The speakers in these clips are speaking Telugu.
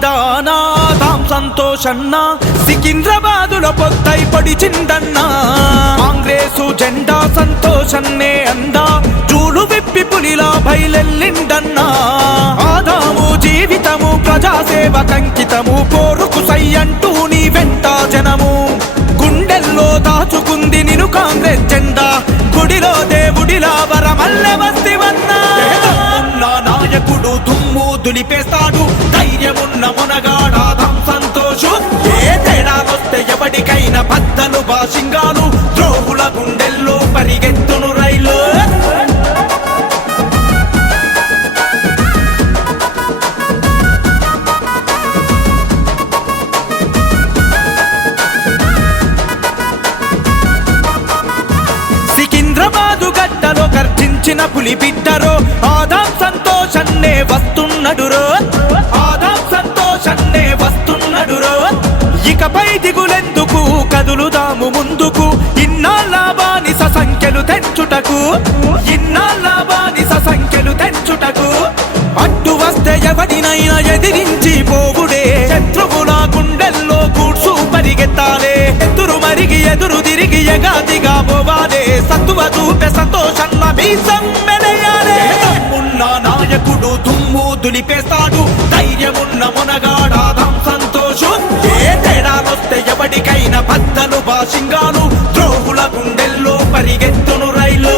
మీదానాదాం సంతోషన్న సికింద్రాబాదులో పొద్దై పొడిచిందన్నా కాంగ్రెసు జెండా సంతోషన్నే అందా చూలు విప్పి పులిలా బయలెల్లిందన్నా ఆదాము జీవితము ప్రజాసేవకంకితము పోరుకు సై అంటూ నీ వెంట జనము గుండెల్లో దాచుకుంది నిను కాంగ్రెస్ జెండా గుడిలో దేవుడిలా వరమల్లె వస్తివన్నా నాయకుడు దుమ్ము దులిపేస్తాడు ధైర్యమున్న మునగాడాదాం సంతోషు ఏ తేడాలొస్తే ఎవడికైనా బద్దలు బాసింగాలు ద్రోహుల గుండెల్లో పరిగెత్తును రైలు సికింద్రాబాదు గడ్డలో గర్జించిన పులి బిడ్డరో ఆదాం సంతోషన్నే వస్తున్నడురో ఆదాం సంతోషన్నే వస్తున్నడురో ఇకపై దిగులెందుకు కదులుదాము ముందుకు ఇన్నాళ్ళ బానిస సంఖ్యలు తెంచుటకు ఇన్నాళ్ళ బానిస సంఖ్యలు తెంచుటకు అడ్డు వస్తే ఎవడినైనా ఎదిరించి పోవుడే శత్రువుల గుండెల్లో కూర్చు పరిగెత్తాలే ఎదురు మరిగి ఎదురు తిరిగి ఎగాదిగా పోవాలే సత్తువ చూపే సంతోషన్న మీ సమ్మెనయాలే ఉన్న నాయకుడు దుమ్ము దులిపేస్తాడు ధైర్యమున్న మునగాడాదాం సంతోషు ఏ తేడాలొస్తే ఎవడికైనా బద్దలు బాసింగాలు ద్రోహుల గుండెల్లో పరిగెత్తును రైలు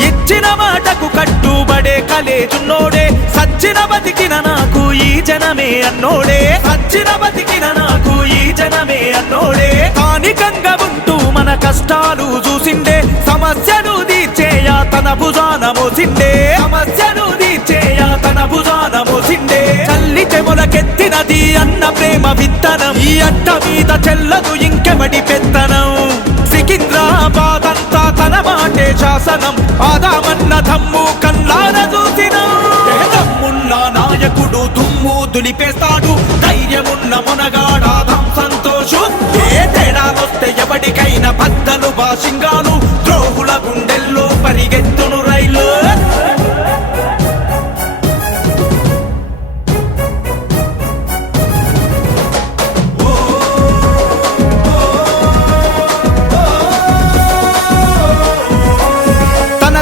ఇచ్చిన మాటకు కట్టుబడే కలేజున్నోడే సచ్చిన బతికిన నాకు ఈ జనమే అన్నోడే సచ్చిన బతికిన నాకు ఈ జనమే అన్నోడే స్థానికంగా ఉంటూ మన కష్టాలు చూసిండే సమస్యను తీర్చేయా తన భుజాన మోసిండే సమస్యను తీర్చేయా తన భుజాన మోసిండే చల్లితే మొలకెత్తినది అన్న ప్రేమ విత్తనం ఈ అడ్డ మీద చెల్లదు ఇంకెవడి పెత్తనం సికింద్రాబాద్ అంతా తన మాటే శాసనం ఆదామన్న దమ్ము కల్లార చూసినం దమ్మున్న నాయకుడు దుమ్ము దులిపేస్తాడు ధైర్యమున్న మునగాడాదాం సంతోషు ఏ తేడాలొస్తే ఎవడికైనా బద్దలు బాసింగాలు ద్రోహుల గుండెల్లో పరిగెత్తును రైలు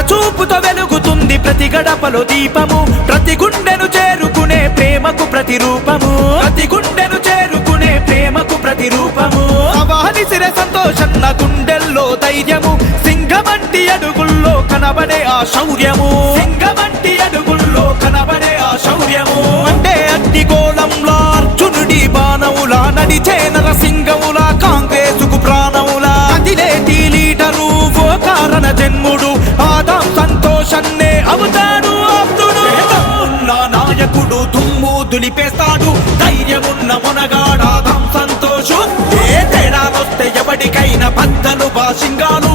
చూపుతో వెలుగుతుంది ప్రతి గడపలో దీపము ప్రతి గుండెను చేరుకునే ప్రేమకు ప్రతిరూపము ప్రతి గుండెను చేరుకునే ప్రేమకు ప్రతిరూపము అవానిసిరే సంతోషన్న గుండెల్లో ధైర్యము సింగమంటి అడుగుల్లో కనబడే ఆ శౌర్యము సింగమంటి అడుగుల్లో కనబడే ఆ శౌర్యము అంటే అట్టి గోళంలా అర్జునుడి బాణములా నడిచే నరసింగములా కాంగ్రెసుకు ప్రాణములా అదిలేటి లీడరు ఓ కారణ జన్ముడు ఆదాం సంతోషన్నే అవుతాడు ఆప్తుడు ఉన్న నాయకుడు దుమ్ము దులిపేస్తాడు ధైర్యమున్న మునగాడాదాం సంతోషు ఏ తేడాలొస్తే ఎవడికైనా బద్దలు బాసింగాలు